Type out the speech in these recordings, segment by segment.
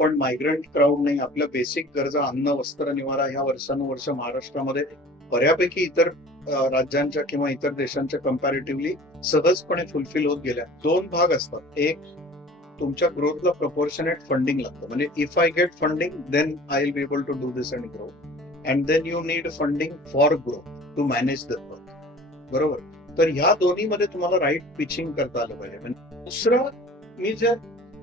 आपण migrant crowd नाही, आपल्या बेसिक गरजा अन्न, वस्त्र, निवारा ह्या वर्षानुवर्ष महाराष्ट्रामध्ये बऱ्यापैकी इतर राज्यांच्या किंवा इतर देशांच्या कम्पॅरेटिव्हली सहजपणे फुलफिल होत गेल्या. दोन भाग असतात. एक, तुमच्या ग्रोथला प्रपोर्शनेट फंडिंग लागतं. म्हणजे if I get funding then I will be able to do this and grow, and then you need funding for growth to manage the growth. बरोबर. तर ह्या दोन्हीमध्ये तुम्हाला राईट पिचिंग करता आलं पाहिजे. म्हणजे दुसरं, मी जे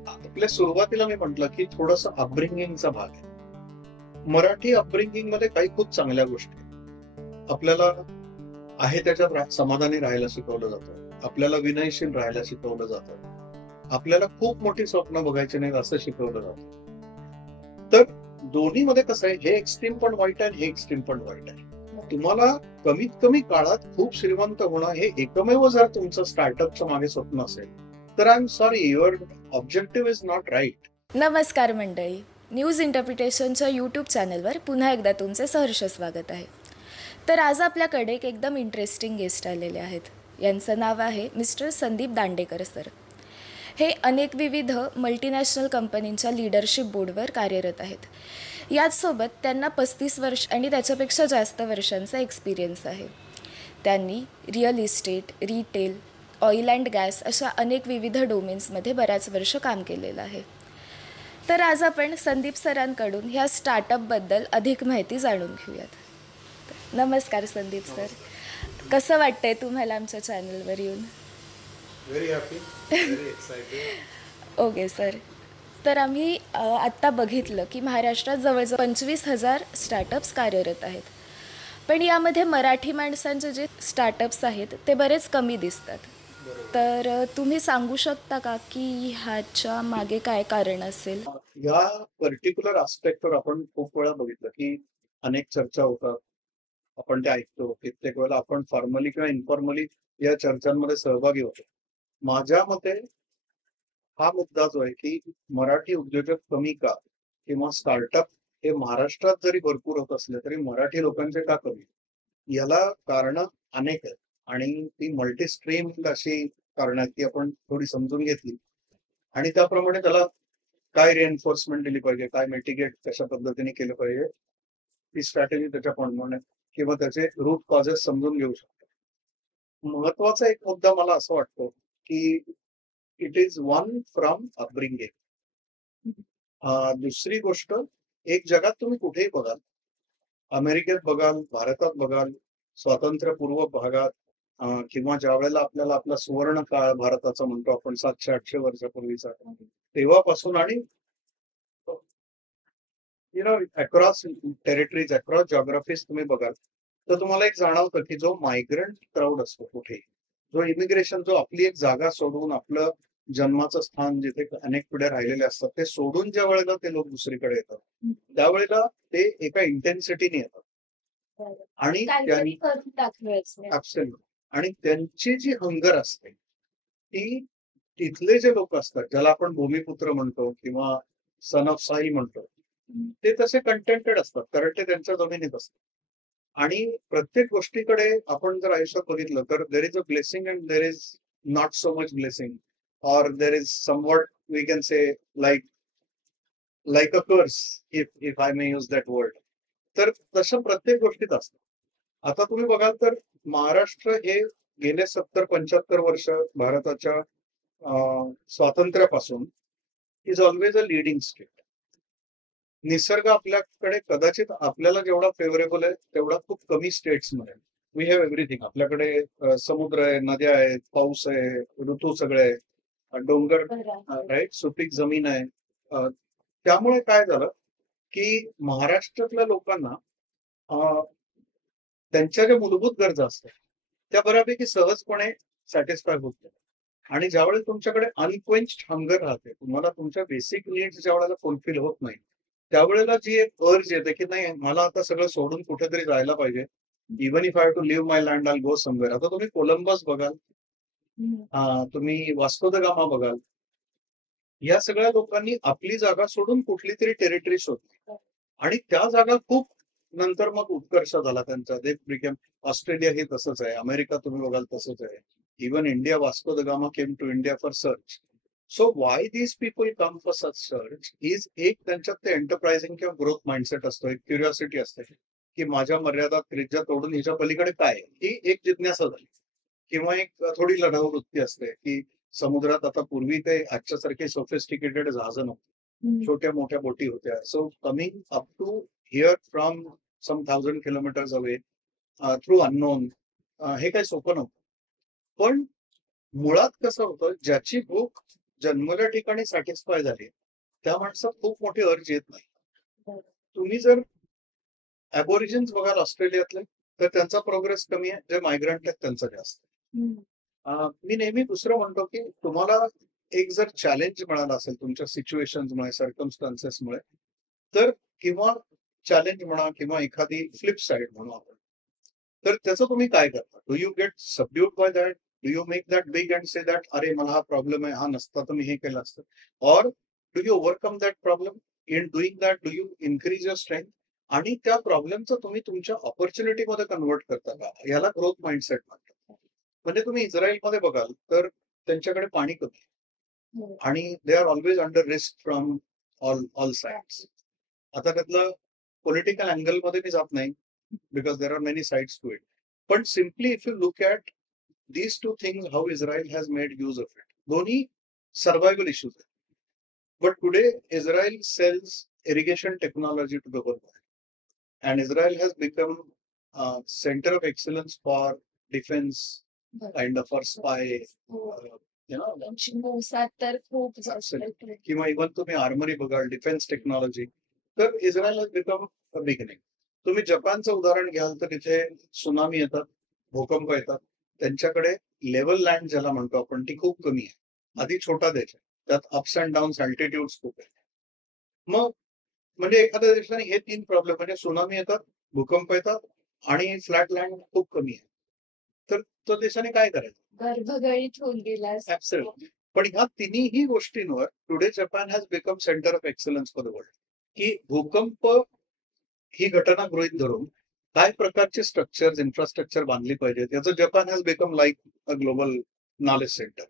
आपल्या सुरुवातीला मी म्हटलं की थोडंसं अपब्रिंगिंगचा भाग आहे. मराठी अपब्रिंगिंग मध्ये काही खूप चांगल्या गोष्टी आपल्याला आहे त्याच्यात समाधानी राहायला शिकवलं जातं, आपल्याला विनयशील राहायला शिकवलं जातं, आपल्याला खूप मोठी स्वप्न बघायची नाहीत असं शिकवलं जातं. तर दोन्हीमध्ये कसं आहे, हे एक्स्ट्रीम पण वाईट आहे, हे एक्स्ट्रीम पण वाईट आहे. तुम्हाला कमीत कमी काळात खूप श्रीमंत होणं हे एकमेव जर तुमचं स्टार्टअपच्या मागे स्वप्न असेल तर I am sorry, your objective is not right. नमस्कार मंडळी, न्यूज इंटरप्रिटेशनच्या यूट्यूब चॅनलवर पुन्हा एकदा तुमचे सहर्ष स्वागत आहे. तर आज आपल्याकडे एक एकदम इंटरेस्टिंग गेस्ट आलेले आहेत. यांचं नाव आहे मिस्टर संदीप दांडेकर सर. हे अनेक विविध मल्टीनॅशनल कंपनींच्या लीडरशिप बोर्डवर कार्यरत आहेत. याचसोबत त्यांना 35 वर्ष आणि त्याच्यापेक्षा जास्त वर्षांचा एक्सपिरियन्स आहे. त्यांनी real estate, retail, oil and gas अशा अनेक विविध डोमेन्समध्ये बऱ्याच वर्ष काम केलेलं आहे. तर आज आपण संदीप सरांकडून ह्या स्टार्टअपबद्दल अधिक माहिती जाणून घेऊयात. नमस्कार संदीप सर, कसं वाटतंय तुम्हाला आमच्या चॅनलवर येऊन? Very happy, very excited. Okay sir, तर आम्ही आत्ता बघितलं की महाराष्ट्रात जवळजवळ 25,000 स्टार्टअप्स कार्यरत आहेत. पण यामध्ये मराठी माणसांचे जे स्टार्टअप्स आहेत ते बरेच कमी दिसतात. तर तुम्ही सांगू शकता का की ह्याच्या मागे काय कारण असेल? या पर्टिक्युलर आस्पेक्टवर आपण खूप वेळा बघितलं की अनेक चर्चा होतात, आपण ते ऐकतो. कित्येक वेळेला आपण फॉर्मली किंवा इन्फॉर्मली या चर्चांमध्ये सहभागी होतो. माझ्या मते हा मुद्दा जो आहे की मराठी उद्योजक कमी का, किंवा स्टार्टअप हे महाराष्ट्रात जरी भरपूर होत असले तरी मराठी लोकांचे का कमी, याला कारण अनेक आहेत. आणि ती मल्टीस्ट्रीम अशी कारण आहेत ती आपण थोडी समजून घेतली आणि त्याप्रमाणे त्याला काय रिएन्फोर्समेंट दिली पाहिजे, काय मिटिगेट कशा पद्धतीने केलं पाहिजे, ती स्ट्रॅटेजी त्याच्याप्रमाणे किंवा त्याचे रूट कॉजेस समजून घेऊ शकतो. महत्वाचा एक मुद्दा मला असं वाटतो की it is one from upbringing. दुसरी गोष्ट, एक जगात तुम्ही कुठेही बघाल, अमेरिकेत बघाल, भारतात बघाल, स्वातंत्र्यपूर्व भागात किंवा ज्या वेळेला आपल्याला आपला सुवर्ण काळ भारताचा म्हणतो आपण 700-800 वर्षापूर्वीचा, तेव्हापासून आणि अक्रॉस टेरिटरीज, अक्रॉस जॉग्राफीज तुम्ही बघाल तर तुम्हाला एक जाणवतं की जो मायग्रंट क्राऊड असतो कुठे, जो इमिग्रेशन, जो आपली एक जागा सोडून, आपलं जन्माचं स्थान जिथे अनेक पिढ्या राहिलेले असतात ते सोडून ज्या वेळेला ते लोक दुसरीकडे येतात त्यावेळेला ते एका इंटेन्सिटीने येतात आणि आणि त्यांची जी हंगर असते ती, तिथले जे लोक असतात ज्याला आपण भूमिपुत्र म्हणतो किंवा सन ऑफ साई म्हणतो, ते तसे कंटेंटेड असतात कारण ते त्यांच्या जमिनीत असतात. आणि प्रत्येक गोष्टीकडे आपण जर आयुष्यात बघितलं तर देर is a blessing and there is not so much blessing, or there is somewhat we can say like a curse, if I may use that word. तर तसं प्रत्येक गोष्टीत असतं. आता तुम्ही बघाल तर महाराष्ट्र हे गेले 70-75 वर्ष भारताच्या स्वातंत्र्यापासून is always a leading state. निसर्ग आपल्याकडे कदाचित आपल्याला जेवढा फेवरेबल आहे तेवढा खूप कमी स्टेट्स मध्ये. We have everything. आपल्याकडे समुद्र आहे, नद्या आहेत, पाऊस आहे, ऋतू सगळे आहे, डोंगर, राईट, सुपीक जमीन आहे. त्यामुळे काय झालं की महाराष्ट्रातल्या लोकांना त्यांच्या ज्या मूलभूत गरजा असतात त्या बऱ्यापैकी सहजपणे सॅटिस्फाय होत नाही. आणि ज्यावेळेस तुमच्याकडे अनक्वेंच्ड हंगर राहते, तुम्हाला तुमच्या बेसिक नीड्स ज्या वेळेला फुलफिल होत नाही त्यावेळेला जी एक अर्ज येते की नाही, मला आता सगळं सोडून कुठेतरी जायला पाहिजे, even if I have to live my land I go somewhere. आता तुम्ही कोलंबस बघाल, तुम्ही वास्को द गामा बघाल, या सगळ्या लोकांनी आपली जागा सोडून कुठली तरी टेरिटरी शोधली आणि त्या जागा खूप नंतर मग उत्कर्ष झाला त्यांचा. ते बिकेम, ऑस्ट्रेलिया हे तसंच आहे, अमेरिका तुम्ही बघाल तसंच आहे, even India, Vasco da Gama came to India for search. So why these people come for such search is एक त्यांच्यात ते एंटरप्राइझिंग किंवा ग्रोथ माइंडसेट असतो, एक क्युरिओसिटी असते की माझ्या मर्यादा त्रिज्या तोडून ह्याच्या पलीकडे काय आहे? ही एक जिज्ञासा झाली. किंवा एक थोडी लढाऊ वृत्ती असते की समुद्रात आता पूर्वी ते आजच्या सारखे सोफिस्टिकेटेड जहाज नव्हते, छोट्या मोठ्या बोटी होत्या. So coming up to here from some 1000 kilometres away through unknown, हे काही सोपं नव्हतं. पण मुळात कसं होतं, ज्याची भूक जन्मल्या ठिकाणी सॅटिस्फाय झाली त्या माणसात खूप मोठी अर्ज येत नाही. तुम्ही जर ॲबोरिजिन्स बघाल ऑस्ट्रेलियातले, तर त्यांचा प्रोग्रेस कमी आहे, जे मायग्रंट आहेत त्यांचा जास्त. मी नेहमी दुसरं म्हणतो की तुम्हाला एक जर चॅलेंज मिळाला असेल तुमच्या सिच्युएशन्समुळे, सर्कमस्टान्सेसमुळे, तर किंवा चॅलेंज म्हणा किंवा एखादी फ्लिप साईड म्हणू आपण, तर त्याचं तुम्ही काय करता? Do you get subdued by that? Do you make that big and say that अरे मला हा प्रॉब्लेम आहे, हा नसता तर मी हे केलं असतं? Or do you overcome that problem? In doing that do you increase your strength आणि त्या प्रॉब्लेमचं तुम्ही तुमच्या ऑपॉर्च्युनिटीमध्ये कन्वर्ट करता का? याला ग्रोथ माइंडसेट म्हणतात. म्हणजे तुम्ही इस्रायलमध्ये बघाल तर त्यांच्याकडे पाणी कमी आहे आणि they are always under risk from all sides. आता त्यातलं पॉलिटिकल अँगलमध्ये मी जात नाही because there are many sides to it. पण simply if you look at these two things, how Israel has made use of it. दोन्ही survival issues आहेत. But today Israel sells irrigation technology to the world. And Israel has become a center of excellence for defense, kind of for spy, you know, Mossad तर खूप जास्त absolutely. किंवा even तुम्ही armoury बघाल, defence technology, तर Israel has become a beginning. तुम्ही जपानचं उदाहरण घ्याल तर तिथे सुनामी येतात, भूकंप येतात, त्यांच्याकडे लेवल लँड ज्याला म्हणतो आपण ती खूप कमी आहे. आधी छोटा देश आहे, त्यात अप्स अँड डाऊन्स, अल्टिट्यूड खूप आहे. मग म्हणजे एखाद्या देशाने हे 3 प्रॉब्लेम म्हणजे सुनामी येतात, भूकंप येतात आणि फ्लॅट लँड खूप कमी आहे. तर तो देशाने काय करायचं? गर्भगळीत होऊन गेला. ऍब्सोल्युटली. पण ह्या तिन्ही गोष्टींवर today Japan has become centre of excellence for the world. की भूकंप ही घटना गृहीत धरून काय प्रकारचे स्ट्रक्चर, इन्फ्रास्ट्रक्चर बांधली पाहिजेत याचं Japan has become like a global knowledge centre.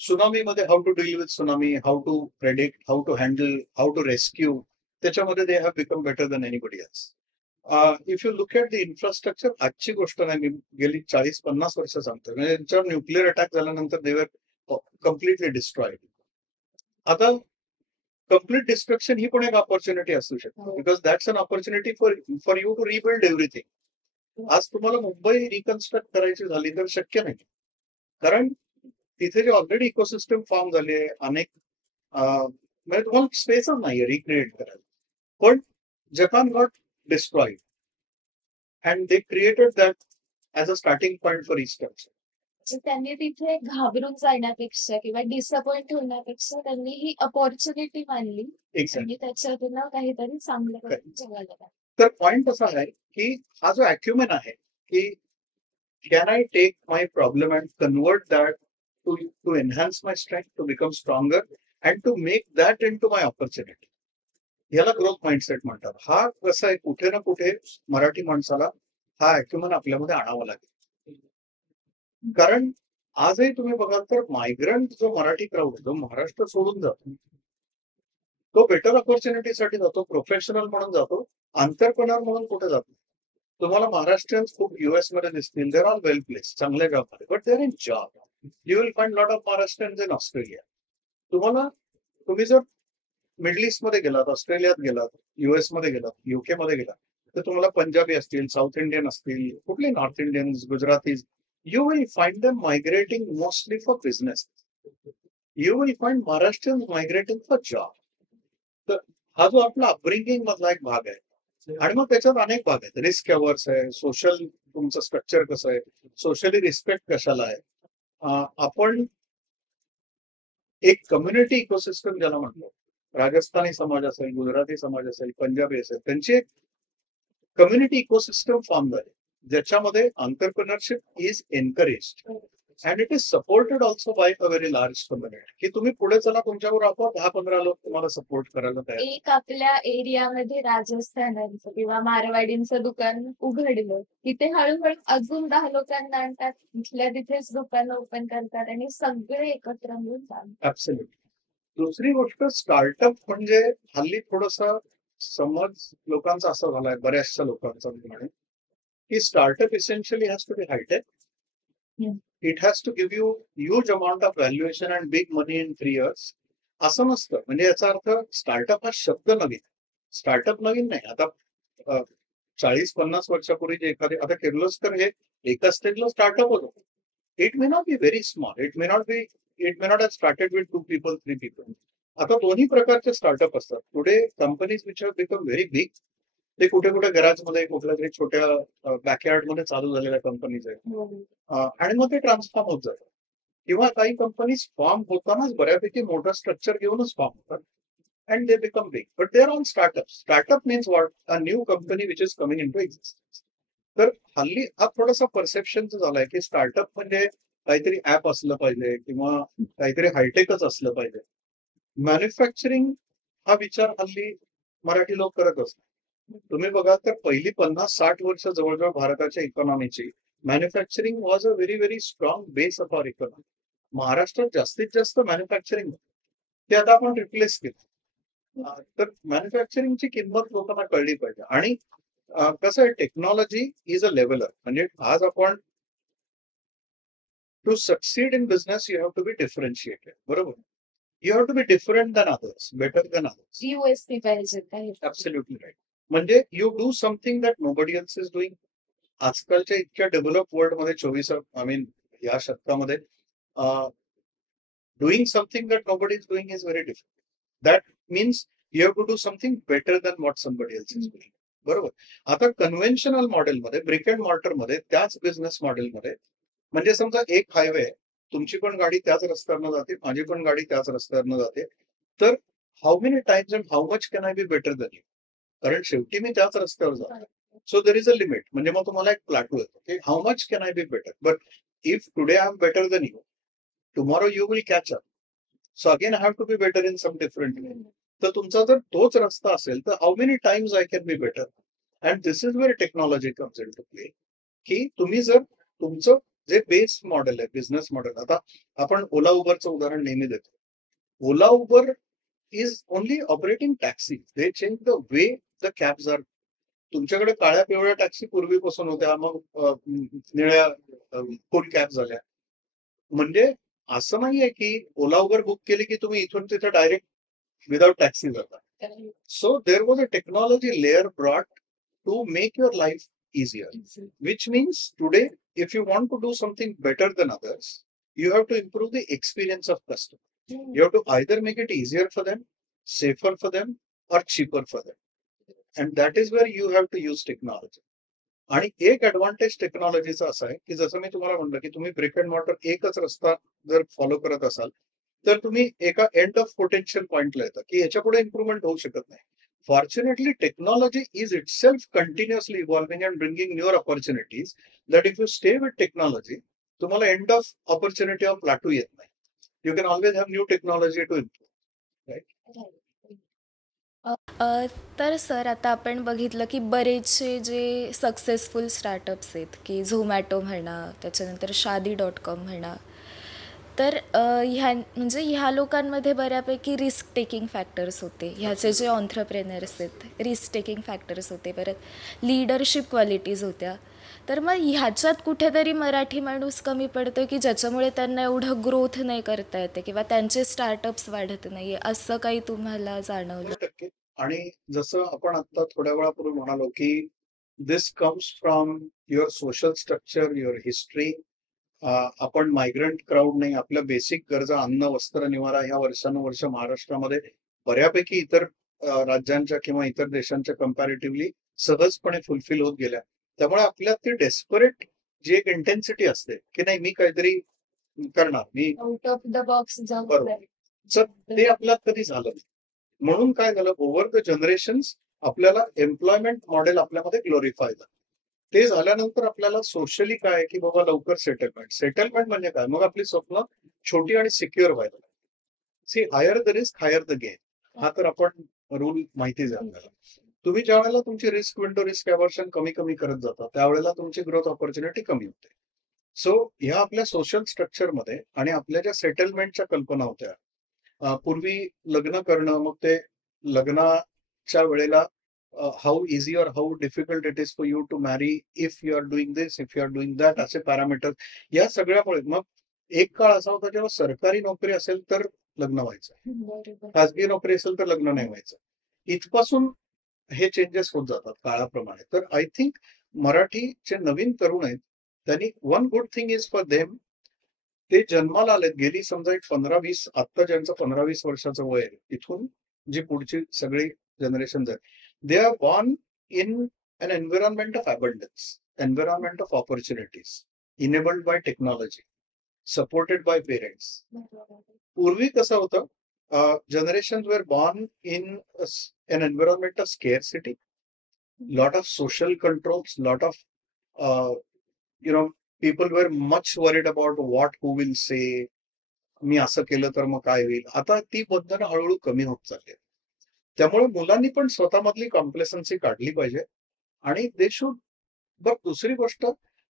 सुनामीमध्ये how to deal with tsunami, how to predict, how to handle, how to rescue, त्याच्यामध्ये they have become better than anybody else. If you look at the infrastructure, आजची गोष्ट नाही, मी गेली 40-50 वर्ष सांगतो, म्हणजे त्यांच्यावर न्यूक्लिअर अटॅक झाल्यानंतर दे वर कम्प्लिटली डिस्ट्रॉइड. आता कम्प्लीट डिस्ट्रक्शन ही पण एक ऑपॉर्च्युनिटी असू शकते, because that's an opportunity for you to rebuild everything. आज तुम्हाला मुंबई रिकन्स्ट्रक्ट करायची झाली तर शक्य नाही, कारण तिथे जे ऑलरेडी इकोसिस्टम फॉर्म झाली आहे, अनेक म्हणजे तुम्हाला स्पेसच नाहीये रिक्रिएट करायला. पण Japan got destroyed and they created that as a starting point for restructure. त्यांनी तिथे घाबरून जाण्यापेक्षा किंवा डिसअपॉइंट होण्यापेक्षा त्यांनी ही अपॉर्च्युनिटी मानली आणि त्याच्यातून काहीतरी चांगलं जगायला. तर पॉइंट असा आहे की हा जो अॅक्युमेन आहे की can I take my problem and convert that to enhance my strength, to become stronger and to make that in to my opportunity. याला ग्रोथ माइंडसेट म्हणतात. हा कसं आहे, कुठे ना कुठे मराठी माणसाला हा अॅक्युमेन आपल्यामध्ये आणावा लागेल. कारण आजही तुम्ही बघाल तर मायग्रंट जो मराठी क्राऊड जो महाराष्ट्र सोडून जातो, तो बेटर ऑपॉर्च्युनिटीसाठी जातो, प्रोफेशनल म्हणून जातो, आंतरप्रनर म्हणून कुठे जातो. तुम्हाला महाराष्ट्रीयन्स खूप युएस मध्ये दिसतील, देर आर वेल प्लेस, चांगल्या जॉबमध्ये, but there in job. You will find lot of Maharashtrians in Australia. तुम्ही जर मिडल ईस्ट मध्ये गेलात, ऑस्ट्रेलियात गेलात, युएस मध्ये गेलात, युके मध्ये गेलात, तर तुम्हाला पंजाबी असतील, साऊथ इंडियन असतील, कुठले north Indians, Gujaratis, you will find them migrating mostly for business. You will find Maharashtrians migrating for job. तर हा जो आपला अपब्रिंगिंग मधला एक भाग आहे आणि मग त्याच्यात अनेक भाग आहेत. रिस्क अवर्स आहे, सोशल तुमचं स्ट्रक्चर कसं आहे, सोशली रिस्पेक्ट कशाला आहे, आपण एक कम्युनिटी इकोसिस्टम ज्याला म्हणतो, राजस्थानी समाज असेल, गुजराती समाज असेल, पंजाबी असेल, त्यांची एक कम्युनिटी इकोसिस्टम फॉर्म झाले ज्याच्यामध्ये entrepreneurship is encouraged and it is supported also by a very large community. की तुम्ही पुढे चला, तुमच्यावर आपोआप 10-15 लोक तुम्हाला सपोर्ट करायला तयार. एक आपल्या एरियामध्ये राजस्थानांचं किंवा मारवाडींचं दुकान उघडलं, तिथे हळूहळू अजून 10 लोकांना आणतात, तिथल्या तिथेच दुकानं ओपन करतात आणि सगळे एकत्र मिळून. ऍब्सोल्युटली. दुसरी गोष्ट स्टार्टअप म्हणजे हल्ली थोडासा समज लोकांचा असा झालाय, बऱ्याचशा लोकांचा मी म्हणेन, की startup essentially has to be hitech. It has to give you huge amount of valuation and big money in 3 years. असं नसतं. म्हणजे याचा अर्थ स्टार्टअप हा शब्द नवीन. स्टार्टअप नवीन नाही. आता 40-50 वर्षापूर्वी जे एखादे, आता किर्लोस्कर हे एका स्टेजला स्टार्टअप होतं. It may not be very small. It may not have started with 2 people, 3 people. आता दोन्ही प्रकारचे स्टार्टअप असतात. Today companies which have become very big, ते कुठे कुठे गॅरेजमध्ये, कुठल्या तरी छोट्या बॅकयार्ड मध्ये चालू झालेल्या कंपनीज आहेत. आणि मग ते ट्रान्सफॉर्म होत जातात. किंवा काही कंपनीज फॉर्म होतानाच बऱ्यापैकी मोठं स्ट्रक्चर घेऊनच फॉर्म होतात. And they become big. But they are all startups. Startup means what? A new company which is coming into existence. तर हल्ली हा थोडासा परसेप्शनचा झालाय की स्टार्टअप म्हणजे काहीतरी ऍप असलं पाहिजे किंवा काहीतरी हायटेकच असलं पाहिजे. मॅन्युफॅक्चरिंग हा विचार हल्ली मराठी लोक करत असतात. तुम्ही बघा तर पहिली 50-60 वर्ष जवळजवळ भारताच्या इकॉनॉमीची manufacturing was a very very strong base of our economy. महाराष्ट्रात जास्तीत जास्त मॅन्युफॅक्चरिंग, ते आता आपण रिप्लेस केलं. तर मॅन्युफॅक्चरिंगची किंमत लोकांना कळली पाहिजे. आणि कसं आहे, टेक्नॉलॉजी इज अ लेव्हलर. म्हणजे आज आपण to succeed in business you have to be differentiated. बरोबर. You have to be different than others, better than others. USP पाहिजे. Absolutely right. म्हणजे you do something that nobody else is doing. आजकालच्या इतक्या develop world मध्ये 24 I mean या शतकामध्ये doing something that nobody is doing is very difficult. That means you have to do something better than what somebody else is doing. बरोबर. आता conventional मॉडेलमध्ये, brick and मॉर्टरमध्ये, त्याच business मॉडेलमध्ये, म्हणजे समजा एक हायवे, तुमची पण गाडी त्याच रस्त्यावरनं जाते, माझी पण गाडी त्याच रस्त्यावरनं जाते. तर how many times and how much can I be better than you? कारण शेवटी मी त्याच रस्त्यावर जातो. So there is a limit. म्हणजे मग तुम्हाला एक प्लॅटू येतो की how much can I be better. But if today I am better than you, tomorrow you will catch up. So again I have to be better in some different way. तर तुमचा जर तोच रस्ता असेल तर how many times I can be better. And this is where technology comes in to play. की तुम्ही जर तुमचं जे बेस मॉडेल आहे, बिझनेस मॉडेल, आता आपण ओला उबरचं उदाहरण नेहमी देतो. Ola Uber is only operating taxi. They change the way the cabs are. तुमच्याकडे काळ्या पिवळ्या टॅक्सी पूर्वीपासून होत्या, मग निळ्या फुल कॅब झाल्या. म्हणजे असं नाहीये की ओला उबर बुक केली की तुम्ही इथून तिथे डायरेक्ट विदाउट टॅक्सी जाता. So there was a technology layer brought to make your life easier, which means today if you want to do something better than others, you have to improve the experience of customer. You have to either make it easier for them, safer for them, or cheaper for them. And that is where you have to use technology. आणि एक advantage टेक्नॉलॉजीचा असा आहे की जसं मी तुम्हाला म्हणलं की तुम्ही ब्रिक अँड मॉर्टर एकच रस्ता जर फॉलो करत असाल तर तुम्ही एका एंड ऑफ पोटेन्शियल पॉइंटला येतात की याच्या पुढे इम्प्रुव्हमेंट होऊ शकत नाही. Fortunately, technology is itself continuously evolving and bringing newer opportunities. That if you stay with technology, तुम्हाला end of opportunity of plateau येत नाही. You can always have new technology to improve. Right? तर sir, आता आपण बघितलं की बरेचसे जे सक्सेसफुल स्टार्टअप्स आहेत की झोमॅटो म्हणा, त्याच्यानंतर Shaadi.com म्हणा, तर ह्या लोकांमध्ये बऱ्यापैकी रिस्क टेकिंग फॅक्टर्स होते. ह्याचे जे ऑन्ट्रप्रेनर्स आहेत, रिस्क टेकिंग फॅक्टर्स होते, परत लीडरशिप क्वालिटीज होत्या. तर मग ह्याच्यात कुठेतरी मराठी माणूस कमी पडतो की ज्याच्यामुळे त्यांना एवढं ग्रोथ नाही करता येते किंवा त्यांचे स्टार्टअप्स वाढत नाही, असं काही तुम्हाला जाणवलं? 100%. आणि जसं आपण आता थोड्या वेळापूर्वी म्हणालो की this comes from your social structure, your history. आपण मायग्रंट क्राऊड नाही, आपल्या बेसिक गरजा अन्न, वस्त्र, निवारा ह्या वर्षानुवर्ष महाराष्ट्रामध्ये बऱ्यापैकी इतर राज्यांच्या किंवा इतर देशांच्या कम्पॅरेटिव्हली सहजपणे फुलफिल होत गेल्या. त्यामुळे आपल्यात ती डेस्परेट जी एक इंटेन्सिटी असते की नाही मी काहीतरी करणार, me out of the box बरोबर, तर ते आपल्यात कधी झालं नाही. म्हणून काय झालं, ओव्हर द जनरेशन्स आपल्याला एम्प्लॉयमेंट मॉडेल आपल्यामध्ये ग्लोरिफाय झालं. ते झाल्यानंतर आपल्याला सोशली काय की बाबा लवकर सेटलमेंट म्हणजे काय, मग आपली स्वप्न छोटी आणि सिक्युअर व्हायला. See higher the risk higher the gain, हा तर आपण रूल माहितीच आहे आपल्याला. तुम्ही ज्या वेळेला तुमची रिस्क विंडो, रिस्क अवर्शन कमी कमी करत जाता त्यावेळेला तुमची ग्रोथ ऑपॉर्च्युनिटी कमी होते. सो ह्या आपल्या सोशल स्ट्रक्चरमध्ये आणि आपल्या ज्या सेटलमेंटच्या कल्पना होत्या, पूर्वी लग्न करणं, मग ते लग्नाच्या वेळेला how easy or how difficult it is for you to marry if you are doing this, if you are doing that, असे पॅरामीटर या सगळ्यामुळे मग एक काळ असा होता जेव्हा सरकारी नोकरी असेल तर लग्न व्हायचं, बरोबर. खाजगी नोकरी असेल तर लग्न नाही व्हायचं. इथपासून हे चेंजेस होत जातात काळाप्रमाणे. तर आय थिंक मराठी जे नवीन तरुण आहेत त्यांनी one good thing is for them, ते जन्माला आलेत गेली समजा एक 15-20, आता ज्यांचं 15-20 वर्षाचं वय आहे तिथून जी पुढची सगळी जनरेशन आहेत, they are born in an environment of abundance, environment of opportunities, enabled by technology, supported by parents. पूर्वी कसं होतं, generation were born in an environment of scarcity, lot of social controls, lot of people were much worried about what who will say. मी असं केलं तर मग काय होईल. आता ती बंधनं हळूहळू कमी होत चालली. त्यामुळे मुलांनी पण स्वतःमधली कॉम्प्लेसन्सी काढली पाहिजे आणि दे शुड. बरं, दुसरी गोष्ट,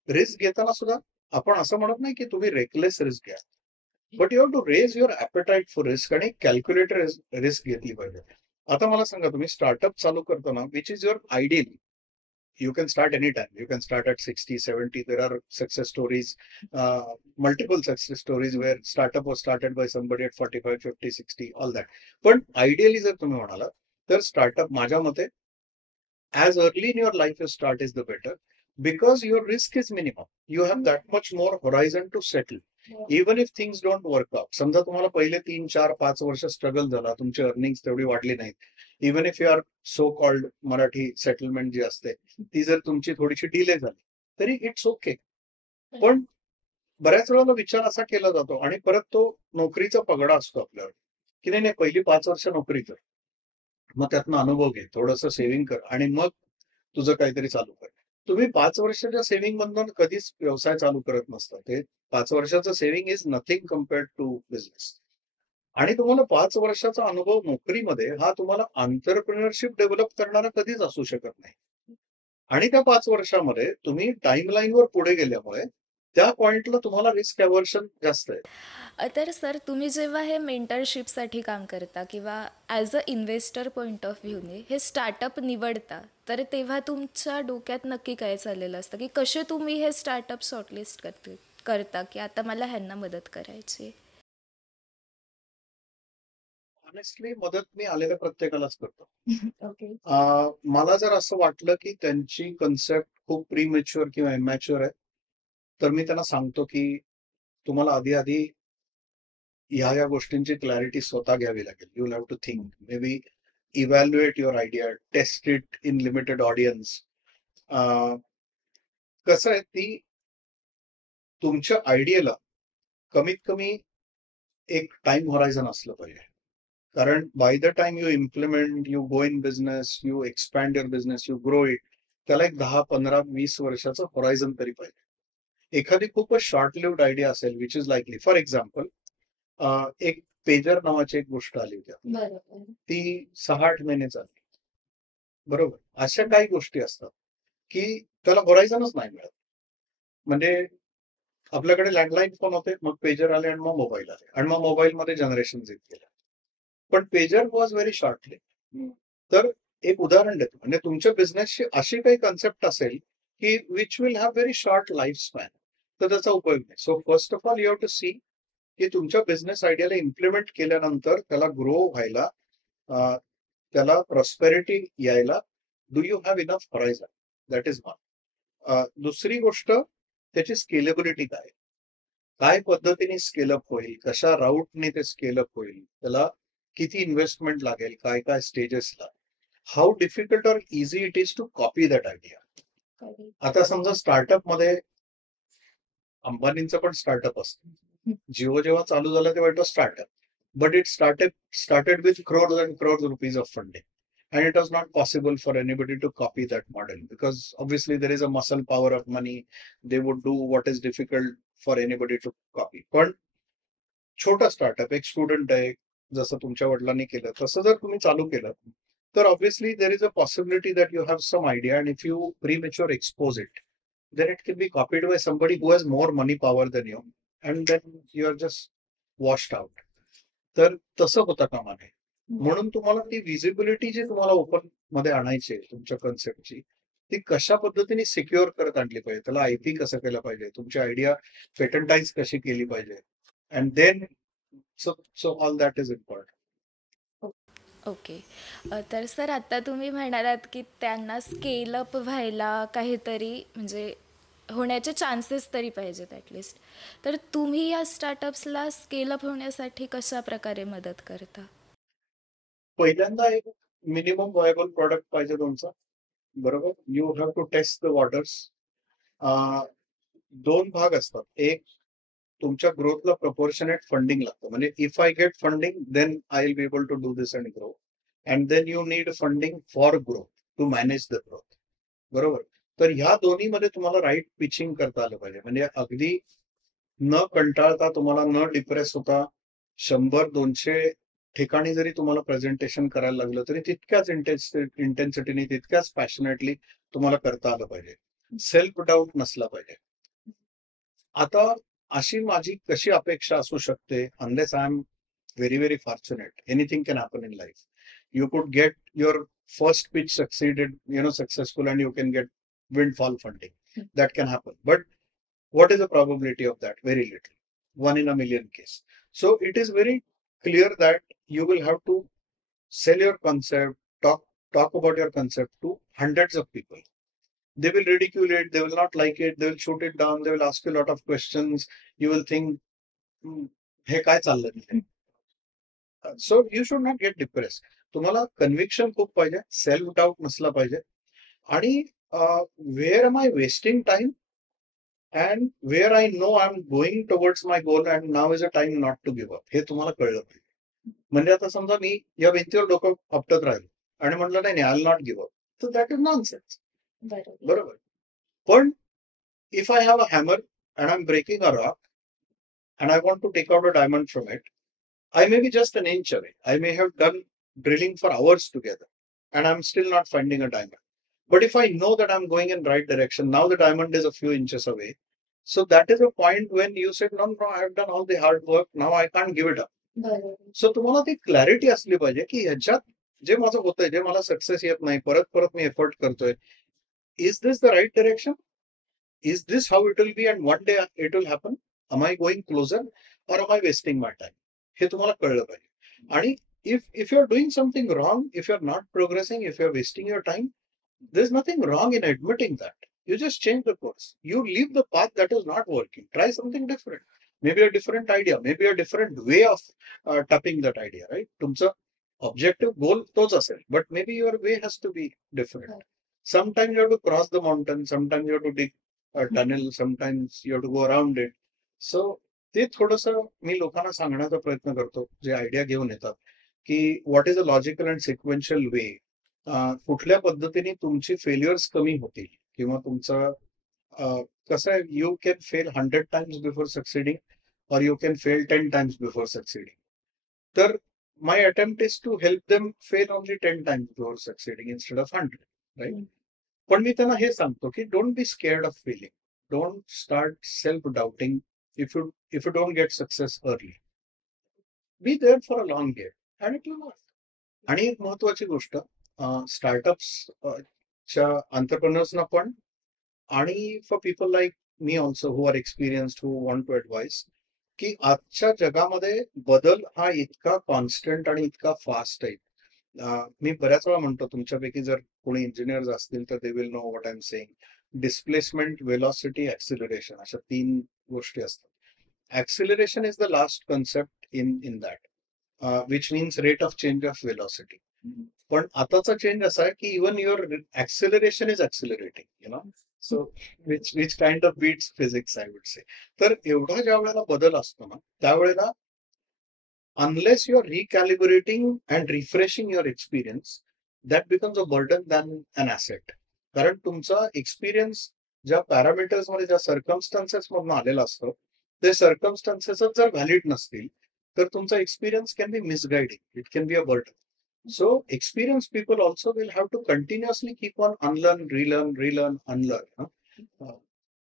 रिस्क घेताना सुद्धा आपण असं म्हणत नाही की तुम्ही रेकलेस रिस्क घ्या, but you have to raise your appetite for risk आणि कॅल्क्युलेटेड रिस्क घेतली पाहिजे. आता मला सांगा, तुम्ही स्टार्टअप चालू करताना which is your ideal, you can start anytime. You can start at 60, 70. There are success stories, multiple success stories where startup was started by somebody at 45, 50, 60, all that. पण ideally जर तुम्ही म्हणाला तर स्टार्टअप माझ्या मते as early in your life you start is the better, because your risk is minimum. You have that much more horizon to settle. Even if things don't work out. समजा तुम्हाला पहिले 3, 4, 5 वर्ष स्ट्रगल झाला, तुमची earnings तेवढी वाढली नाहीत, even if you are so called Marathi settlement जी असते ती जर तुमची थोडीशी डिले झाली तरी इट्स ओके. पण बऱ्याच वेळेला विचार असा केला जातो आणि परत तो नोकरीचा पगडा असतो आपल्यावर, की नाही नाही, पहिली 5 वर्ष नोकरी कर, मग त्यातनं अनुभव घे, थोडंसं सेव्हिंग कर आणि मग तुझं काहीतरी चालू कर. तुम्ही 5 वर्षाच्या सेव्हिंग मधून कधीच व्यवसाय चालू करत नसता. ते 5 वर्षाचं saving is nothing compared to business. आणि तुम्हाला 5 वर्षाचा अनुभव नोकरीमध्ये हा तुम्हाला एंटरप्रेन्योरशिप डेव्हलप करणारा कधीच असू शकत नाही. आणि त्या 5 वर्षामध्ये तुम्ही टाइमलाईनवर पुढे गेल्यामुळे त्या पॉइंटला तुम्हाला रिस्क अव्हर्शन जास्त आहे. तर सर, तुम्ही जेव्हा हे मेंटरशिपसाठी काम करता किंवा as a investor point of व्ह्यूने हे स्टार्टअप निवडता, तर तेव्हा तुमच्या डोक्यात नक्की काय चाललेलं असतं, की कसे तुम्ही हे स्टार्टअप शॉर्टलिस्ट करता की आता मला ह्यांना मदत करायची? ऑनेस्टली मदत मी आलेल्या प्रत्येकालाच करतो. ओके. मला जर असं वाटलं की त्यांची कन्सेप्ट खूप प्रीमॅच्युअर किंवा इमॅच्युअर आहे, तर मी त्यांना सांगतो की तुम्हाला आधी आधी ह्या गोष्टींची क्लॅरिटी स्वतः घ्यावी लागेल. You have to think, maybe evaluate your idea, test it in limited audience. कसं आहे, ती तुमच्या आयडियाला कमीत कमी एक टाइम हॉरायझन असलं पाहिजे. कारण by the time you implement, you go in business, you expand your business, you grow it, त्याला एक 10, 15, 20 वर्षाचं हॉरायझन तरी पाहिजे. एखादी खूपच शॉर्ट लिव्ड आयडिया असेल which is likely, for example एक पेजर नावाची एक गोष्ट आली होती, ती 6-8 महिने चालली, बरोबर. अशा काही गोष्टी असतात की त्याला हॉरायझनच नाही मिळत. म्हणजे आपल्याकडे लँडलाईन फोन होते, मग पेजर आले आणि मग मोबाईल आले आणि मग मोबाईलमध्ये जनरेशन येत गेलं. पण पेजर वॉज व्हेरी शॉर्टली. तर एक उदाहरण देतो, म्हणजे तुमच्या बिझनेसची अशी काही कन्सेप्ट असेल की which will have very short life span, तर त्याचा उपयोग नाही. So first of all you have to see की तुमच्या बिझनेस आयडियाला इम्प्लिमेंट केल्यानंतर त्याला ग्रो व्हायला, त्याला प्रॉस्पेरिटी यायला, do you have enough horizon? That is one. दुसरी गोष्ट, त्याची स्केलेबिलिटी काय, काय पद्धतीने स्केलअप होईल, कशा राऊटने ते स्केलअप होईल, त्याला किती इन्व्हेस्टमेंट लागेल, काय काय स्टेजेसला, how difficult or easy it is to copy that idea. आता समजा स्टार्टअप मध्ये अंबानींचं पण स्टार्टअप असतं. जिओ जेव्हा चालू झालं तेव्हा it was startup, but it started with crores and crores rupees of funding. And it was not possible for anybody to copy that model because obviously there is a muscle power of money. They would do what is difficult for anybody to copy. पण छोटा startup, एक student आहे, जसं तुमच्या वडिलांनी केलं तसं जर तुम्ही चालू केलं, तर obviously there is a possibility that you have some idea, and if you premature expose it, then it can be copied by somebody who has more money power than you, and then you are just washed out. तर तसं होता कामा नये. म्हणून तुम्हाला ती visibility जी तुम्हाला open मध्ये आणायची आहे तुमच्या कन्सेप्टची, ती कशा पद्धतीने सिक्युअर करत आणली पाहिजे, त्याला आयपी कसं केलं पाहिजे, तुमची आयडिया पेटंटाईज कशी केली पाहिजे, and then so so all that is important. Okay. तर सर आता तुम्ही म्हणालात की त्यांना स्केल अप व्हायला काहीतरी म्हणजे होण्याचे चान्सेस तरी पाहिजेत ॲटलिस्ट. तर तुम्ही या स्टार्टअप्सला स्केल अप होण्यासाठी कशा प्रकारे मदत करता? पहिल्यांदा एक मिनिमम व्हायबल प्रॉडक्ट पाहिजे तुमचा, बरोबर. You have to test the waters. दोन भाग असतात. एक, तुमच्या ग्रोथला प्रपोर्शनेट फंडिंग लागतं. म्हणजे if I get funding then I will be able to do this and grow. And then you need funding for growth to manage the growth, बरोबर. तर ह्या दोन्हीमध्ये तुम्हाला राईट पिचिंग करता आलं पाहिजे. म्हणजे अगदी न कंटाळता, तुम्हाला न डिप्रेस होता, 100-200 ठिकाणी जरी तुम्हाला प्रेझेंटेशन करायला लागलं तरी तितक्याच इंटेन्सिटीने, तितक्याच पॅशनेटली तुम्हाला करता आलं पाहिजे. सेल्फ डाऊट नसला पाहिजे. आता अशी माझी कशी अपेक्षा असू शकते, unless I am very very fortunate, anything can happen in life. You could get your first pitch succeeded, successful, and you can get windfall funding. That can happen. But what is the probability of that? Very little. 1 in a million case. So it is very clear that you will have to sell your concept, talk about your concept to hundreds of people. They will ridicule it, they will not like it, they will shoot it down, they will ask you a lot of questions. You will think, हे काय चाललंय. So you should not get depress. तुम्हाला conviction खूप पाहिजे, self doubt नसला पाहिजे, आणि where am I wasting time and where I know I am going towards my goal and now is a time not to give up, हे तुम्हाला कळलं पाहिजे. म्हणजे आता समजा मी या भिंतीवर डोकं आपटत राहिलो आणि म्हटलं नाही I will not give up, तर दॅट इज नॉनसेन्स, बरोबर. पण if I have a hammer and I am breaking a rock and I want to take out a diamond from it, I may be just an inch away. I may have done drilling for hours together and I'm still not finding a diamond. But if I know that I'm going in right direction, now the diamond is a few inches away. So that is a point when you said, no, no, I have done all the hard work. Now I can't give it up. So तुम्हाला ती clarity असली पाहिजे की ह्याच्यात जे माझं होतंय, जे मला सक्सेस येत नाही, परत परत मी एफर्ट करतोय, is this the right direction? Is this how it will be and one day it will happen? Am I going closer or am I wasting my time? हे तुम्हाला कळलं पाहिजे. आणि if you're doing something wrong, if you're not progressing, if you're wasting your time, there's nothing wrong in admitting that. You just change the course. You leave the path that is not working. Try something different. Maybe a different idea, maybe a different way of tapping that idea, right? तुमचं objective goal तोच असेल, but maybe your way has to be different. Sometimes you have to cross the mountain, sometimes you have to dig a tunnel, sometimes you have to go around it. So ते थोडंसं मी लोकांना सांगण्याचा प्रयत्न करतो, जे idea घेऊन येतात, की what is a logical and sequential way, कुठल्या पद्धतीने तुमची फेल्युअर्स कमी होतील, किंवा तुमचं कसं आहे, you can fail 100 times before succeeding or you can fail 10 times before succeeding. तर my attempt is to help them fail only 10 times before succeeding instead of 100, right. पण मी त्यांना हे सांगतो की don't be scared of failing, don't start self doubting if you don't get success early. Be there for a long game and it will work. आणि एक महत्वाची गोष्ट, स्टार्टअप्स च्या एंटरप्रेन्योर्सना पण, आणि for people like me also who are experienced, who want to advice, की आजच्या जगामध्ये बदल हा इतका कॉन्स्टंट आणि इतका फास्ट आहे. मी बऱ्याच वेळा म्हणतो, तुमच्यापैकी जर कोणी इंजिनियर्स असतील तर they will know what I am saying. Displacement, velocity, acceleration, अशा 3 गोष्टी असतात. Acceleration is the last concept in that, which means rate of change of velocity. पण आताचा चेंज असा आहे की even your acceleration is accelerating, so which kind of beats physics, I would say. तर एवढा ज्या वेळेला बदल असतो ना, त्यावेळेला unless you are recalibrating and refreshing your experience, that becomes a burden than an asset. कारण तुमचा एक्सपिरियन्स ज्या पॅरामीटर्स मध्ये, ज्या सर्कमस्टान्सेस मधून आलेला असतो, ते सर्कमस्टान्सेसच जर व्हॅलिड नसतील तर तुमचा experience can be misguiding, it can be a burden. So experience people also will have to continuously keep on unlearn, relearn, unlearn.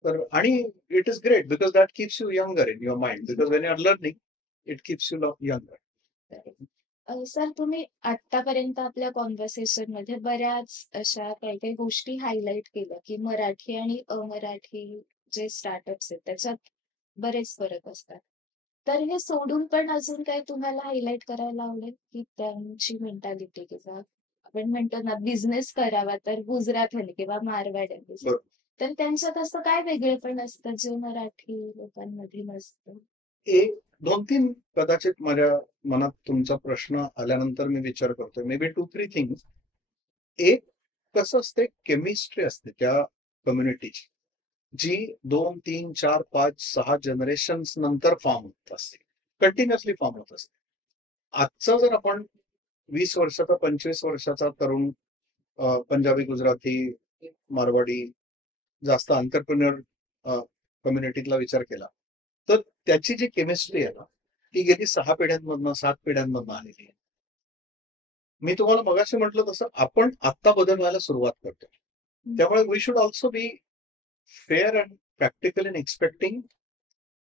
तर आणि it is great because that keeps you younger in your mind, because when you are learning, it keeps you younger. Sir, तुम्ही आत्तापर्यंत आपल्या conversation मध्ये बऱ्याच अशा काही काही गोष्टी हायलाइट केल्या, की मराठी आणि अमराठी जे स्टार्टअप्स आहेत त्याच्यात बरेच फरक असतात. तर हे सोडून पण अजून काही तुम्हाला हायलाइट करायला आवडेल, की त्यांची मेंटॅलिटी किंवा आपण म्हणतो ना बिझनेस करावा तर गुजराथी किंवा मारवाडी, बरोबर. तर त्यांच्यात असं काय वेगळेपण असतं जे मराठी लोकांमध्ये नसतं? एक 2-3 कदाचित माझ्या मनात तुमचा प्रश्न आल्यानंतर मी विचार करतोय. May be 2-3 things. एक कसं असते, केमिस्ट्री असते त्या कम्युनिटीची, जी 2, 3, 4, 5, 6 जनरेशन्स नंतर फॉर्म होत असते. कंटिन्युअसली फॉर्म होत असते. आजचा जर आपण 20 वर्षाचा, 25 वर्षाचा तरुण पंजाबी, गुजराती, मारवाडी, जास्त एंटरप्रेन्योर कम्युनिटीतला विचार केला, तर त्याची जी केमिस्ट्री आहे ना, ती गेली 6 पिढ्यांमधनं, 7 पिढ्यांमधनं आलेली आहे. मी तुम्हाला मगाशी म्हटलं तसं आपण आत्ता बदल व्हायला सुरुवात करतो. त्यामुळे we should also be fair and practical in expecting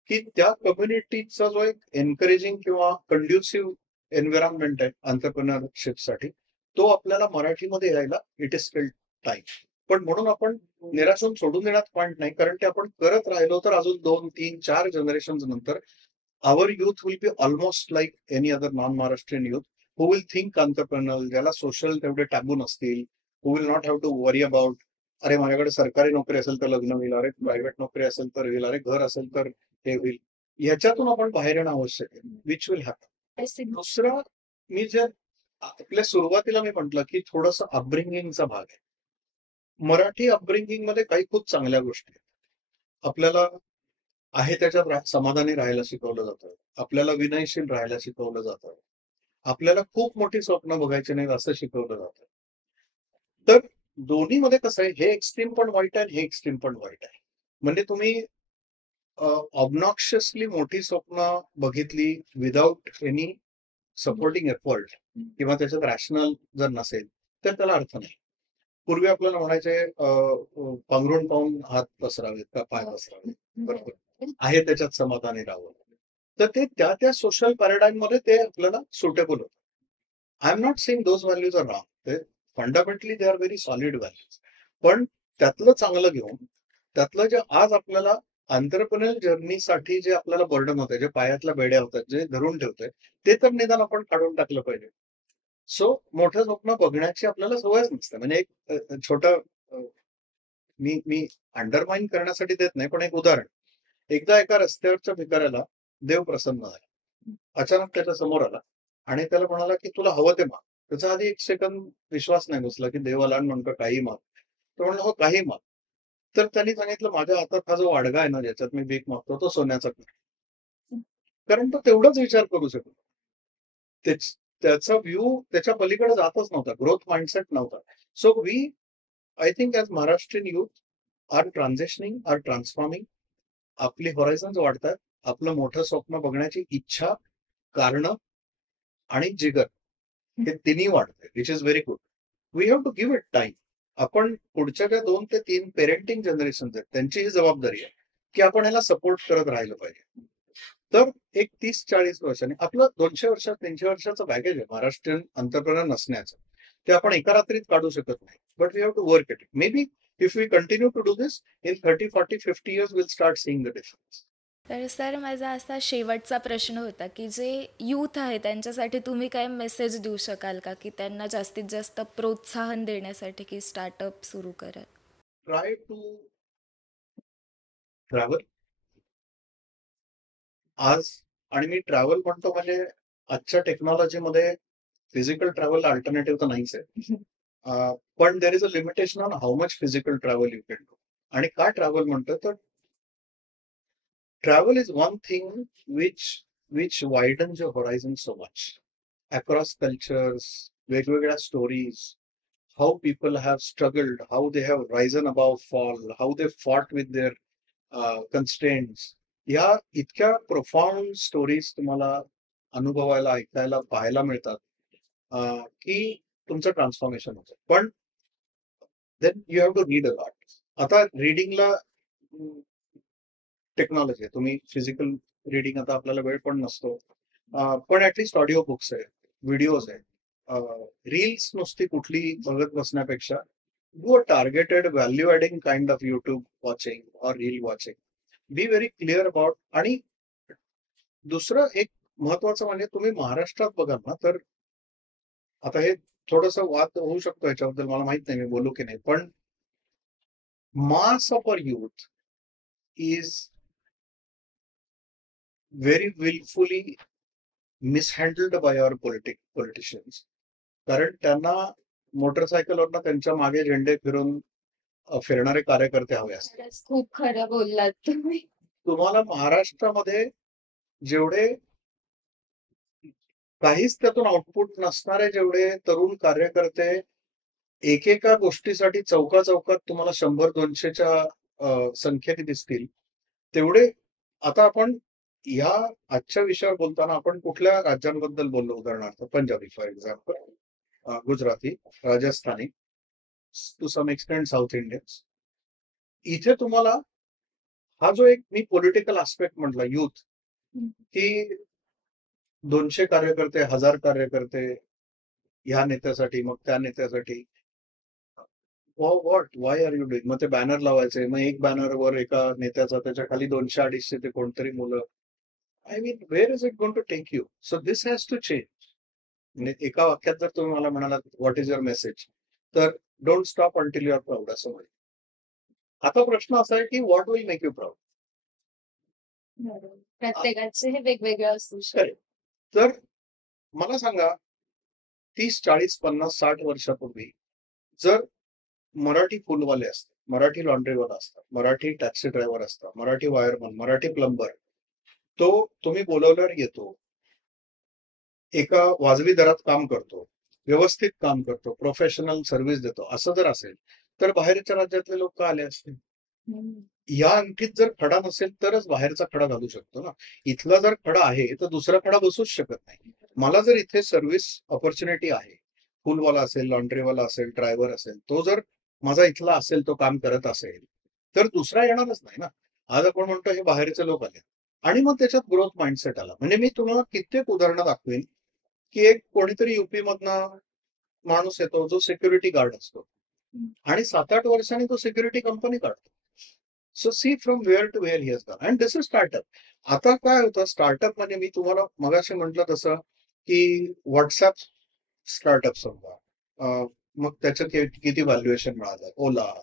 की त्या कम्युनिटीचा जो एक एनकरेजिंग किंवा कंड्युसिव्ह एन्व्हायरमेंट आहे एंटरप्रेन्योरशिपसाठी, तो आपल्याला मराठीमध्ये यायला इट इज स्टिल टाइम. पण म्हणून आपण निराश होऊन सोडून देण्यात पॉईंट नाही, कारण ते आपण करत राहिलो तर अजून 2, 3, 4 जनरेशन नंतर our youth will be almost like any other non-Maharashtrian youth who will think entrepreneurial, ज्याला सोशल तेवढे टॅबू नसतील, who will not have to worry about अरे माझ्याकडे सरकारी नोकरी असेल तर लग्न होईल, अरे प्रायव्हेट नोकरी असेल तर होईल, अरे घर असेल तर हे होईल. ह्याच्यातून आपण बाहेर येणं आवश्यक आहे, विच विल हॅपन. दुसरं, मी जे आपल्या सुरुवातीला मी म्हटलं की थोडस अपब्रिंगिंगचा भाग आहे. मराठी अपब्रिंगिंग मध्ये काही खूप चांगल्या गोष्टी आहेत. आपल्याला आहे त्याच्यात समाधानी राहायला शिकवलं जातं. आपल्याला विनयशील राहायला शिकवलं जातं. आपल्याला खूप मोठी स्वप्न बघायची नाहीत असं शिकवलं जातं. तर दोन्हीमध्ये कसं आहे, हे एक्स्ट्रीम पण वाईट आहे, हे एक्स्ट्रीम पण वाईट आहे. म्हणजे तुम्ही ऑब्नॉक्शियसली मोठी स्वप्न बघितली विदाउट एनी सपोर्टिंग एफर्ट किंवा त्याच्यात रॅशनल जर नसेल तर त्याला अर्थ नाही. पूर्वी आपल्याला म्हणायचे पांघरुण पाहून हात पसरावेत का पाय पसरावेत, बरोबर आहे त्याच्यात समाधानी राहावं. तर ते त्या त्या सोशल पॅराडाईम मध्ये ते आपल्याला सुटेबल होतं. I am not saying those values are wrong. ते fundamentally they are very solid values. पण त्यातलं चांगलं घेऊन, त्यातलं जे आज आपल्याला एंटरप्रेन्योर जर्नीसाठी जे आपल्याला बर्डन होतं, जे पायातल्या बेड्या होतात, जे धरून ठेवतंय, ते तर निदान आपण काढून टाकलं पाहिजे. सो मोठं स्वप्न बघण्याची आपल्याला सवयच नसते. म्हणजे एक छोटं मी मी अंडरमाइन करण्यासाठी देत नाही, पण एक उदाहरण. एकदा एका रस्त्यावरच्या भिकाऱ्याला देव प्रसन्न झाला. अचानक त्याच्या समोर आला आणि त्याला म्हणाला की तुला हवं ते माग. त्याचा आधी एक सेकंद विश्वास नाही बसला की देव आला आणि म्हणतो काही माग. तो म्हणला हो काही माग. तर त्यांनी सांगितलं माझ्या हातात हा जो वाडगा आहे ना ज्याच्यात मी भीक मागतो तो सोन्याचा कर. कारण तो तेवढाच विचार करू शकतो. त्याचा व्ह्यू त्याच्या पलीकडे जातच नव्हता, ग्रोथ माइंडसेट नव्हता. So we, I think as Maharashtrian youth are transitioning, are transforming. आपली हॉरायझन्स वाढतात. आपलं मोठं स्वप्न बघण्याची इच्छा, कारण आणि जिगर हे तिन्ही वाढते, which is very good. We have to give it time. आपण पुढच्या ज्या 2 ते 3 पेरेंटिंग जनरेशन आहेत त्यांची ही जबाबदारी आहे की आपण ह्याला सपोर्ट करत राहिलं पाहिजे. तर एक 30-40 वर्षांनी आपलं 200 वर्षात 300 वर्षाचं बॅगेज आहे महाराष्ट्रीयन एंटरप्रेन्योर नसण्याचं. ते आपण एका रात्रीत काढू शकत नाही. But we have to work it. Maybe if we continue to do this in 30, 40, 50 years will start seeing the difference. तर सर, माझा असा शेवटचा प्रश्न होता की जे यूथ आहे त्यांच्यासाठी तुम्ही काय मेसेज देऊ शकाल का, की त्यांना जास्तीत जास्त प्रोत्साहन देण्यासाठी की स्टार्टअप सुरू करा? ट्राय टू ट्रॅव्हल आज. आणि मी ट्रॅव्हल म्हणतो म्हणजे आजच्या टेक्नॉलॉजीमध्ये फिजिकल ट्रॅव्हल अल्टरनेटिव्ह तर नाहीच आहे. पण there is a limitation on how much physical travel you can do. आणि का ट्रॅव्हल म्हणतो तर travel is one thing which widens your horizon so much across cultures, वेगवेगळ्या stories, how people have struggled, how they have risen above fall, how they fought with their constraints. या इतक्या profound stories तुम्हाला अनुभवायला, ऐकायला, पाहायला मिळतात की तुमचं ट्रान्सफॉर्मेशन होतं. पण then you have to read a lot. आता रीडिंगला टेक्नॉलॉजी आहे. तुम्ही फिजिकल रीडिंग आता आपल्याला वेळ पण नसतो. पण ऍटलिस्ट ऑडिओ बुक्स आहेत, व्हिडिओज आहेत, रील्स नुसती कुठली बघत बसण्यापेक्षा do a targeted value adding kind of YouTube watching or reel watching. Be very clear about. आणि दुसरं एक महत्वाचं म्हणजे तुम्ही महाराष्ट्रात बघाल ना, तर आता हे थोडंसं वाद होऊ शकतो याच्याबद्दल, मला माहित नाही मी बोलू की नाही, पण mass of our youth is very wilfully mishandled by our politicians. कारण त्यांना मोटरसायकलवरनं त्यांच्या मागे झेंडे फिरून फिरणारे कार्यकर्ते हवे असतात. खरंच खूप खरं बोललात तुम्ही. तुम्हाला महाराष्ट्रामध्ये जेवढे काहीच त्यातून आउटपुट नसणारे जेवढे तरुण कार्यकर्ते एकेका गोष्टीसाठी चौका चौकात तुम्हाला 100-200च्या संख्येने दिसतील, तेवढे. आता आपण या आजच्या विषयावर बोलताना आपण कुठल्या राज्यांबद्दल बोललो? उदाहरणार्थ Punjabi for example, Gujarati, Rajasthani, to some extent south Indians. इथे तुम्हाला हा जो एक मी पॉलिटिकल आस्पेक्ट म्हटला, युथ, की 200 कार्यकर्ते, 1000 कार्यकर्ते ह्या नेत्यासाठी, मग त्या नेत्यासाठी. What, why are you doing? मग ते बॅनर लावायचे, मग एक बॅनरवर एका नेत्याचा, त्याच्या खाली 200-250 ते कोणतरी मुलं. I mean, where is it going to take you? So this has to change. म्हणजे एका वाक्यात जर तुम्ही मला म्हणालात व्हॉट इज युअर मेसेज, तर don't stop until you are proud, असं म्हणेल. आता प्रश्न असा आहे की what will make you proud? प्रत्येकाचे हे वेगवेगळं असू शकतं. तर मला सांगा, 30-40-50-60 वर्षापूर्वी जर मराठी फुलवाले असतात, मराठी लॉन्ड्रीवाला असतात, मराठी टॅक्सी ड्रायव्हर असतात, मराठी वायरमन, मराठी प्लंबर, तो तुम्ही बोलवल्यावर येतो, एका वाजवी दरात काम करतो, व्यवस्थित काम करतो, प्रोफेशनल सर्व्हिस देतो, असं जर असेल तर बाहेरच्या राज्यातले लोक का आले असतील? या अंकीत जर खडा नसेल तरच बाहेरचा खडा घालू शकतो ना. इथला जर खडा आहे तर दुसरा खडा बसूच शकत नाही. मला जर इथे सर्व्हिस ऑपॉर्च्युनिटी आहे, फुलवाला असेल, लॉन्ड्रीवाला असेल, ड्रायव्हर असेल, तो जर माझा इथला असेल, तो काम करत असेल, तर दुसरा येणारच नाही ना. आज आपण म्हणतो हे बाहेरचे लोक आले, आणि मग त्याच्यात ग्रोथ माइंडसेट आला. म्हणजे मी तुम्हाला कित्येक उदाहरणं दाखवेन की एक कोणीतरी युपी मधनं माणूस येतो जो सिक्युरिटी गार्ड असतो, आणि 7-8 वर्षांनी तो सिक्युरिटी कंपनी काढतो. So see from where to where he has gone, and this is startup. आता काय होतं स्टार्टअप म्हणजे, मी तुम्हाला मगाशी म्हटलं तसं की व्हॉट्सअप स्टार्टअप समजा, मग त्याचं किती व्हॅल्युएशन मिळालं, ओला,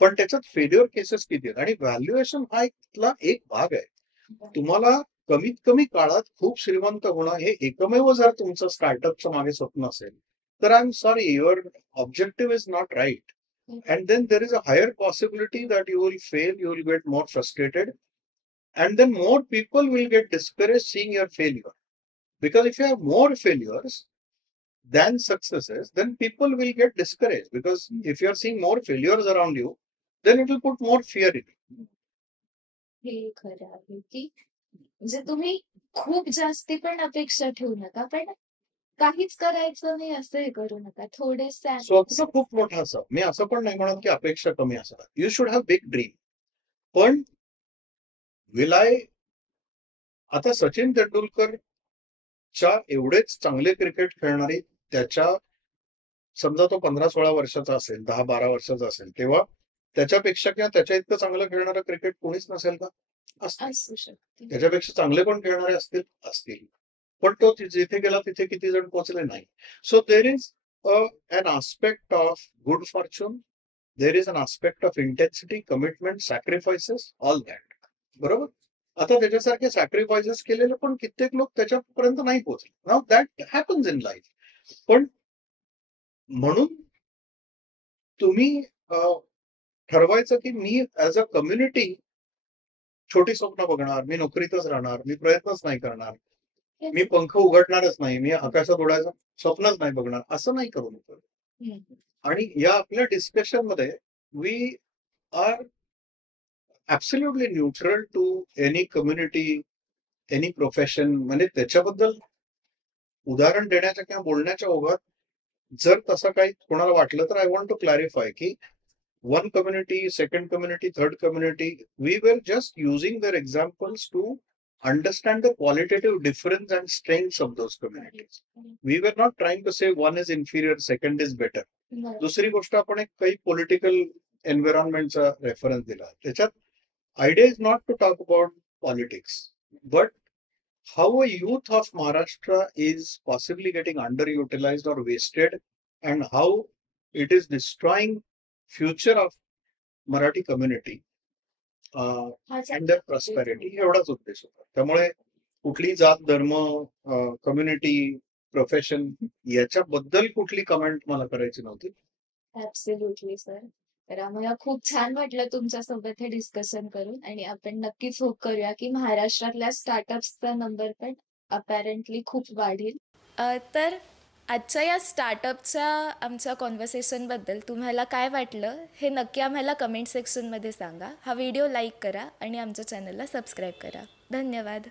पण त्याच्यात फेल्युअर केसेस किती आहेत, आणि व्हॅल्युएशन हा इथला एक भाग आहे. तुम्हाला कमीत कमी काळात खूप श्रीमंत होणं हे एकमेव जर तुमचं स्टार्टअपच्या मागे स्वप्न असेल, तर I am sorry, your objective is not right. And then there is a higher possibility that you will fail, you will get more frustrated, and then more people will get discouraged seeing your failure. Because if you have more failures than successes, then people will get discouraged. Because if you are seeing more failures around you, then it will put more fear in you. हे खरं आहे की म्हणजे तुम्ही खूप जास्ती पण अपेक्षा ठेवू नका, पण काहीच करायचं नाही असं हे करू नका. थोडेसे स्वप्न खूप मोठं असावं. मी असं पण नाही म्हणत की अपेक्षा कमी असाव्यात. You should have big dream. पण विल आय, आता सचिन तेंडुलकरच्या एवढेच चांगले क्रिकेट खेळणारी, त्याच्या समजा तो 15-16 वर्षाचा असेल, 10-12 वर्षाचा असेल, तेव्हा त्याच्यापेक्षा किंवा त्याच्या इतकं चांगलं खेळणारं क्रिकेट कोणीच नसेल का? असू शकते. त्याच्यापेक्षा चांगले पण खेळणारे असतील, पण तो जिथे गेला तिथे किती जण पोहोचले नाही. So there is an aspect of good fortune, there is an aspect of intensity, commitment, sacrifices, all that. बरोबर? आता त्याच्यासारखे सॅक्रिफायसेस केलेले पण कित्येक लोक त्याच्यापर्यंत नाही पोहोचले. Now that happens in life. पण म्हणून तुम्ही ठरवायचं की मी ऍज अ कम्युनिटी छोटी स्वप्न बघणार, मी नोकरीतच राहणार, मी प्रयत्नच नाही करणार, मी पंख उघडणारच नाही, मी आकाशात उडायचं स्वप्नच नाही बघणार, असं नाही करू नका. आणि या आपल्या डिस्कशन मध्ये we are absolutely neutral to any community, any profession. म्हणजे त्याच्याबद्दल उदाहरण देण्याच्या किंवा बोलण्याच्या ओघात जर तसं काही कोणाला वाटलं तर आय वॉन्ट टू क्लॅरिफाय की one community, second community, third community, we were just using their examples to understand the qualitative difference and strengths of those communities. We were not trying to say one is inferior, second is better. दुसरी गोष्ट आपण एक काही political एन्व्हायरमेंटचा reference दिला. त्याच्यात idea is not to talk about politics, but how a youth of Maharashtra is possibly getting underutilized or wasted, and how it is destroying future of Marathi community and their prosperity. एवढाच उद्देश होता. त्यामुळे कुठली जात, धर्म, community, profession याच्याबद्दल कुठली comment मला करायची नव्हती. Absolutely sir. तर आम्हाला खूप छान वाटलं तुमच्यासोबत हे डिस्कशन करून आणि आपण नक्कीच होप करूया की महाराष्ट्रातल्या स्टार्टअप्सचा नंबर पण अपॅरेंटली खूप वाढेल. तर आजच्या या स्टार्टअपच्या आमच्या कॉन्व्हर्सेशनबद्दल तुम्हाला काय वाटलं हे नक्की आम्हाला कमेंट सेक्शनमध्ये सांगा. हा व्हिडिओ लाईक करा आणि आमच्या चॅनलला सबस्क्राईब करा. धन्यवाद.